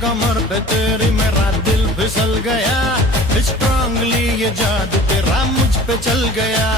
कमर पे तेरी मेरा दिल फिसल गया, स्ट्रांगली ये जादू तेरा मुझ पे चल गया।